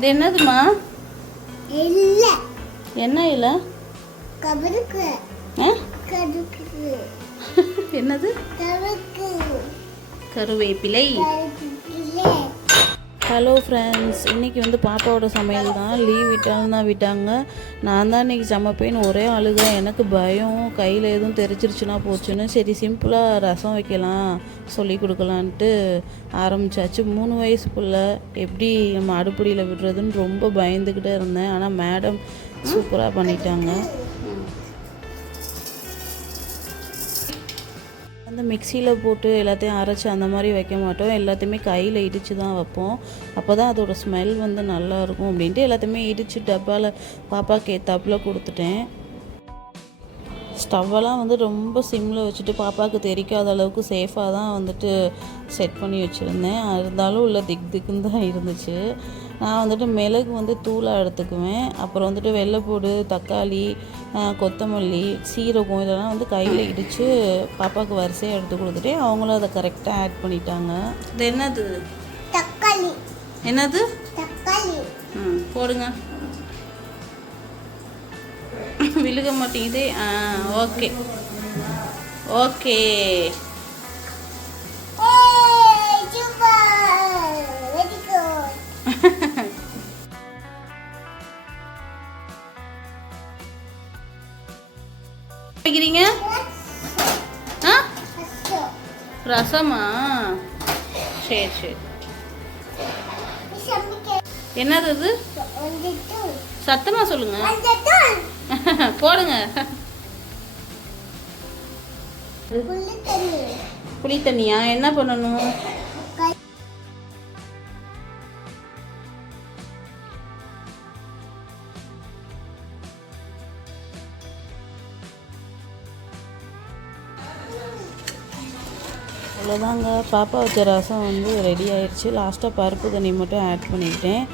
இது என்னதுமா? இல்ல. என்ன இல்ல? கபருக்கு. கருக்கு. என்னது? கருக்கு. கருவேப்பிலை. கருவேப்பிலை. ஹலோ ஃப்ரெண்ட்ஸ், இன்றைக்கி வந்து பாப்பாவோட சமையல் தான். லீவ் விட்டாலும் தான் விட்டாங்க. நான் தான் இன்றைக்கி சமைப்பேன்னு ஒரே அழுக. எனக்கு பயம், கையில் எதுவும் தெரிச்சிருச்சுன்னா போச்சுன்னு. சரி சிம்பிளாக ரசம் வைக்கலாம் சொல்லி கொடுக்கலான்ட்டு ஆரம்பித்தாச்சு. 3 வயசு பிள்ளை எப்படி நம்ம அடுப்படியில் விடுறதுன்னு ரொம்ப பயந்துக்கிட்டே இருந்தேன். ஆனால் மேடம் சூப்பராக பண்ணிட்டாங்க. அந்த மிக்சியில் போட்டு எல்லாத்தையும் அரைச்சி அந்த மாதிரி வைக்க மாட்டோம். எல்லாத்தையுமே கையில் இடித்து தான் வைப்போம். அப்போ தான் அதோடய ஸ்மெல் வந்து நல்லாயிருக்கும் அப்படின்ட்டு எல்லாத்தையுமே இடித்து டப்பாவில் பாப்பாவுக்கு ஏற்றாப்பில் கொடுத்துட்டேன். ஸ்டவ்வெல்லாம் வந்து ரொம்ப சிம்மில் வச்சுட்டு பாப்பாவுக்கு தெரிக்காத அளவுக்கு சேஃபாக தான் வந்துட்டு செட் பண்ணி வச்சுருந்தேன். இருந்தாலும் உள்ள திக்குன்னு தான் இருந்துச்சு. நான் வந்துட்டு மிளகு வந்து தூளாக எடுத்துக்குவேன். அப்புறம் வந்துட்டு வெள்ளைப்பூடு, தக்காளி, கொத்தமல்லி, சீரகம் இதெல்லாம் வந்து கையில் இடித்து பாப்பாவுக்கு வரிசையாக எடுத்து கொடுத்துட்டேன். அவங்களும் அதை கரெக்டாக ஆட் பண்ணிட்டாங்க. இது என்னது? தக்காளி. என்னது? தக்காளி. போடுங்க. விழுக மாட்டேங்குது. Okay okay. வைக்கிறீங்க? ரசமா? சரி சரி. என்னது இது? சத்தமாக சொல்லுங்க. போடுங்க. புளி தண்ணியா? என்ன பண்ணணும்? அவ்வளோதாங்க, பாப்பா வச்ச ரசம் வந்து ரெடி ஆயிடுச்சு. லாஸ்ட்டாக பருப்பு தண்ணி மட்டும் ஆட் பண்ணிக்கிட்டேன்.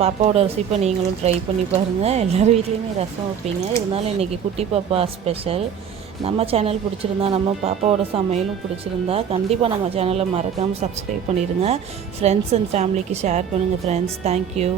பாப்பாவோட ரெசிப்பை நீங்களும் ட்ரை பண்ணி பாருங்கள். எல்லார் வீட்லேயுமே ரசம் வைப்பீங்க. இருந்தாலும் இன்றைக்கி குட்டி பாப்பா ஸ்பெஷல். நம்ம சேனல் பிடிச்சிருந்தா, நம்ம பாப்பாவோட சமையலும் பிடிச்சிருந்தா கண்டிப்பாக நம்ம சேனலை மறக்காமல் சப்ஸ்கிரைப் பண்ணிடுங்க. ஃப்ரெண்ட்ஸ் அண்ட் ஃபேமிலிக்கு ஷேர் பண்ணுங்கள் ஃப்ரெண்ட்ஸ். தேங்க்யூ.